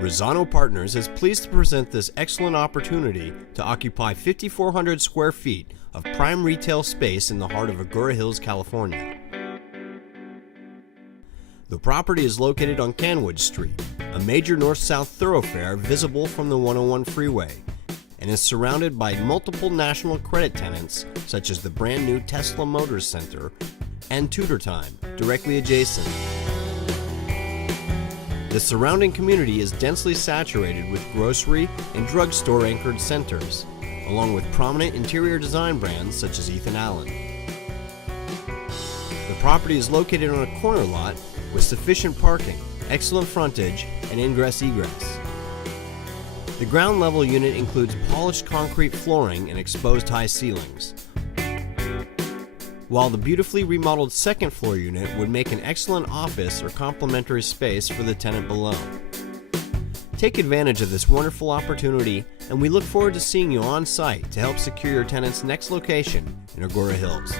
Rosano Partners is pleased to present this excellent opportunity to occupy 5,400 square feet of prime retail space in the heart of Agoura Hills, California. The property is located on Canwood Street, a major north-south thoroughfare visible from the 101 freeway, and is surrounded by multiple national credit tenants such as the brand new Tesla Motors Center and Tutor Time, directly adjacent. The surrounding community is densely saturated with grocery and drugstore anchored centers, along with prominent interior design brands such as Ethan Allen. The property is located on a corner lot with sufficient parking, excellent frontage, and ingress-egress. The ground level unit includes polished concrete flooring and exposed high ceilings, while the beautifully remodeled second floor unit would make an excellent office or complementary space for the tenant below. Take advantage of this wonderful opportunity, and we look forward to seeing you on site to help secure your tenant's next location in Agoura Hills.